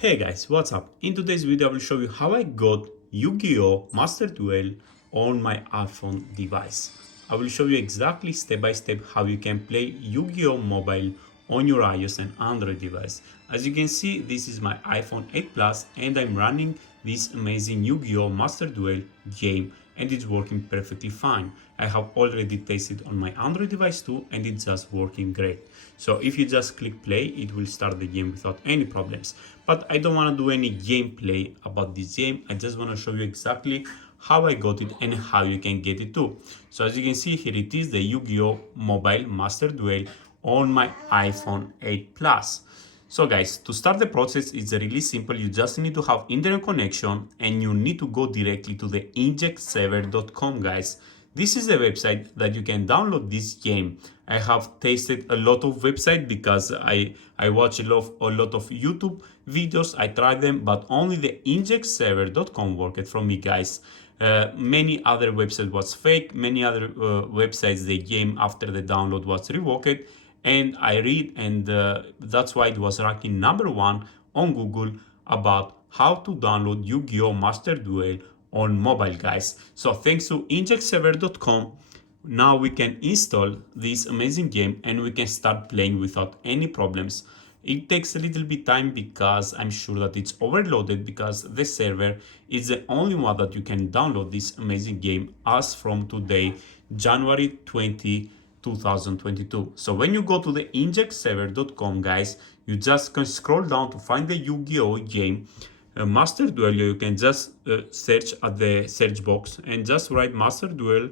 Hey guys, what's up? In today's video I will show you how I got YuGiOh Master Duel on my iPhone device. I will show you exactly step by step how you can play YuGiOh Mobile on your iOS and Android device. As you can see, this is my iPhone 8 Plus and I'm running this amazing YuGiOh Master Duel game and it's working perfectly fine. I have already tested on my Android device too and it's just working great. So if you just click play, it will start the game without any problems. But I don't want to do any gameplay about this game. I just want to show you exactly how I got it and how you can get it too. So as you can see here, it is the YuGiOh Mobile Master Duel on my iPhone 8 Plus. So guys, to start the process, it's really simple. You just need to have internet connection and you need to go directly to the injectserver.com, guys. This is a website that you can download this game. I have tasted a lot of websites because I watch a lot of YouTube videos. I tried them, but only the injectserver.com worked for me, guys. Many other websites was fake. Many other websites, the game after the download was revoked. And I read, and that's why it was ranking #1 on Google about how to download YuGiOh Master Duel on mobile, guys. So thanks to injectserver.com, now we can install this amazing game and we can start playing without any problems. It takes a little bit time because I'm sure that it's overloaded because the server is the only one that you can download this amazing game as from today, January 2022. So when you go to the injectserver.com, guys, you just can scroll down to find the YuGiOh game. Master Duel, you can just search at the search box and just write Master Duel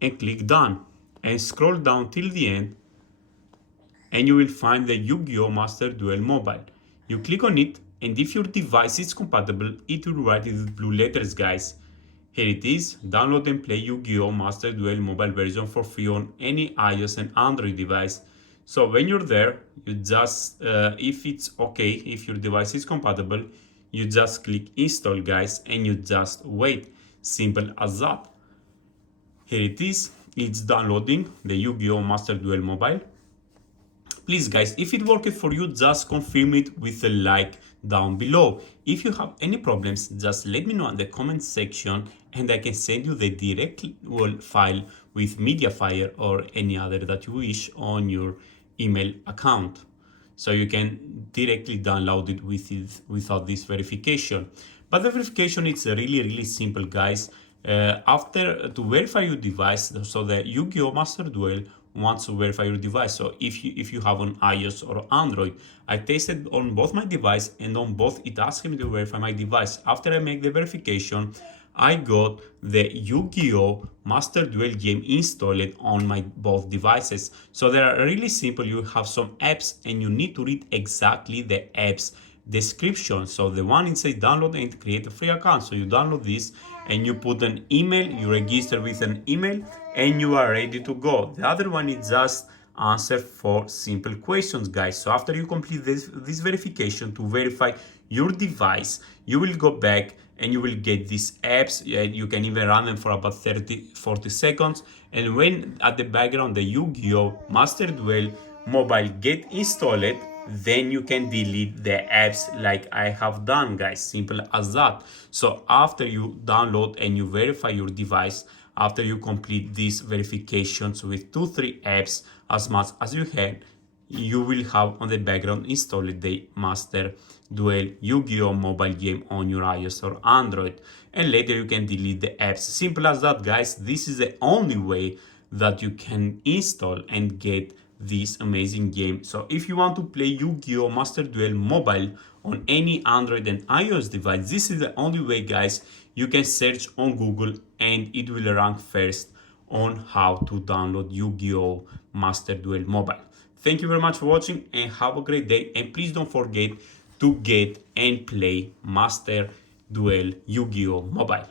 and click done and scroll down till the end and you will find the YuGiOh Master Duel Mobile. You click on it and if your device is compatible, it will write it with blue letters, guys. Here it is, download and play YuGiOh Master Duel mobile version for free on any iOS and Android device. So when you're there, you just, if it's okay, if your device is compatible, you just click install, guys, and you just wait. Simple as that. Here it is, it's downloading the YuGiOh Master Duel mobile. Please guys, if it worked for you, just confirm it with a like down below. If you have any problems, just let me know in the comment section and I can send you the direct file with Mediafire or any other that you wish on your email account. So you can directly download it without this verification. But the verification is really simple, guys. After to verify your device, so the YuGiOh Master Duel wants to verify your device. So if you have an iOS or Android, I tested on both my device and on both it asked me to verify my device. After I make the verification, I got the YuGiOh Master Duel game installed on my both devices. So they are really simple. You have some apps and you need to read exactly the apps description. So the one inside download and create a free account. So you download this and you put an email, you register with an email and you are ready to go. The other one is just answer for simple questions, guys. So after you complete this verification to verify your device, you will go back and you will get these apps. You can even run them for about 30-40 seconds. And when at the background the YuGiOh Master Duel mobile get installed, then you can delete the apps like I have done, guys. Simple as that. So after you download and you verify your device, after you complete these verifications with 2-3 apps as much as you can, you will have on the background installed the Master Duel YuGiOh mobile game on your iOS or Android, and later you can delete the apps. Simple as that, guys. This is the only way that you can install and get this amazing game. So if you want to play YuGiOh Master Duel mobile on any Android and iOS device, this is the only way, guys. You can search on Google and it will rank first on how to download YuGiOh Master Duel mobile. Thank you very much for watching and have a great day, and please don't forget to get and play Master Duel YuGiOh mobile.